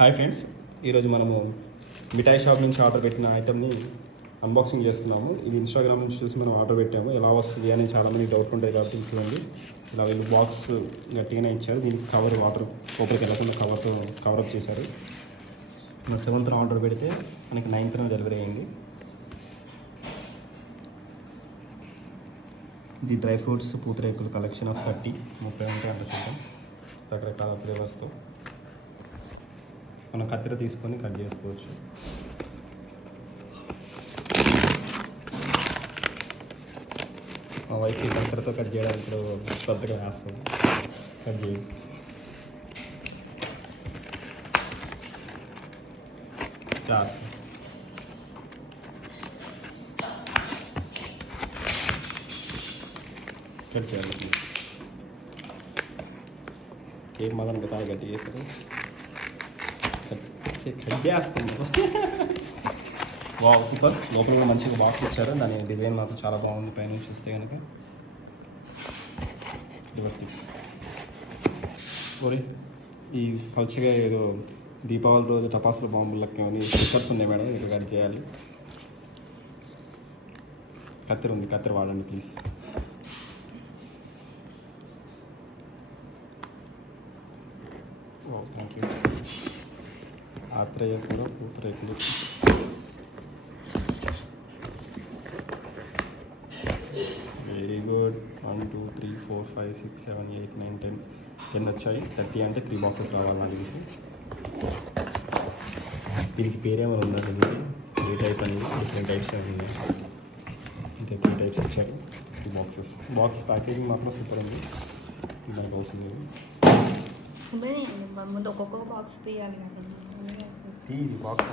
Hi friends, ఈరోజు మనము మిఠాయి shop నుంచి ఆర్డర్ పెట్టిన ఐటమ్ని అన్బాక్సింగ్ చేస్తున్నాము. ఇది ఇన్స్టాగ్రామ్ నుంచి చూసి మనం ఆర్డర్ పెట్టాము. ఎలా వస్తుంది అని చాలామంది డౌట్ ఉంటాయి కాబట్టి చూడండి. ఇలా వీళ్ళు బాక్స్ గట్టిగానే ఇచ్చారు. దీనికి కవర్ వాటర్ లోపలికి వెళ్ళకుండా కవర్అప్ చేశారు. మన 7th ఆర్డర్ పెడితే మనకి 9th డెలివరీ అయింది. ఇది dry fruits pootharekulu collection of 30 ఉంటాయి అంటే చూద్దాం. రకరకాల ఫ్లేవర్స్తో మనం కత్తెర తీసుకొని కట్ చేసుకోవచ్చు. మా వైఫ్ కత్తెరతో కట్ చేయడానికి ఇప్పుడు శ్రద్ధగా వేస్తుంది. కట్ చేయి. చాలు. కట్ చేయాలి. కేక్ మాత్రం ఇంకా గట్టి చేస్తారు. కట్ చేస్తుంది. బాగా సూపర్. లోపల మంచిగా బాక్స్ ఇచ్చారు. దాని డిజైన్ మాత్రం చాలా బాగుంది. పైన చూస్తే కనుక ఓరే ఈ పల్చగా ఏదో దీపావళి రోజు టపాసులు బాంబులకి ఏమైనా స్టిక్కర్స్ ఉన్నాయి మేడం, ఇక్కడ కట్ చేయాలి. కత్తెర ఉంది, కత్తెర వాడండి ప్లీజ్. Thank you. ఆత్రేయ కూడా పూతరేకులు. Very good. 1 2 3 4 5 6 7 8 9 10 వచ్చాయి. 30 అంటే 3 బాక్సెస్ రావాలి నాకు తెలిసి. దీనికి పేరేమైనా ఉందండి. ఏ టైప్ అని డిఫరెంట్ టైప్స్ అవి ఇంతే 3 టైప్స్ ఇచ్చారు. 3 బాక్సెస్. బాక్స్ ప్యాకేజింగ్ మాత్రం సూపర్ ఉంది. మనకు అవసరం లేదు. ముందు ఒక్కొక్క బాక్స్ తీయాలి ఈ బాక్స్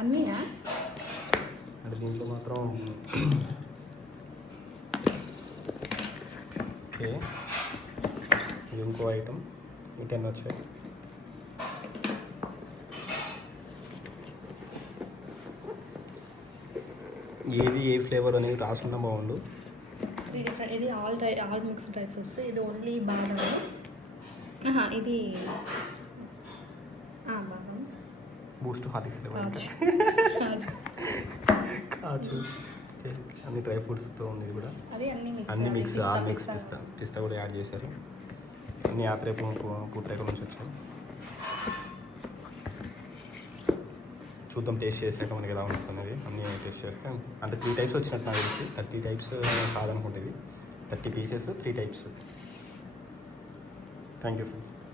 అన్నీనా అంటే దీంట్లో మాత్రం ఓకే. ఇది ఇంకో ఐటమ్. ఈ 10 వచ్చాయి. ఏది ఏ ఫ్లేవర్ అనేది రాసుకున్నా బాగుండు. ఇది ఆల్ మిక్స్ డ్రై ఫ్రూట్స్. ఇది ఓన్లీ బాదం. ఇది బాదం బూస్ట్ హార్లిక్స్ కాజు అన్ని డ్రై ఫ్రూట్స్తో ఉంది. ఇది కూడా అన్ని మిక్స్ పిస్తా కూడా యాడ్ చేశారు. అన్ని పూతరేకుల నుంచి వచ్చాయి. చూద్దాం టేస్ట్ చేసాక మనకి ఎలా ఉంటుంది అనేది. అన్నీ టేస్ట్ చేస్తే అంటే 3 టైప్స్ వచ్చినట్టు నాకు తెలిసి. 30 టైప్స్ కాదనుకుంటుంది. 30 pieces 3 types. Thank you friends.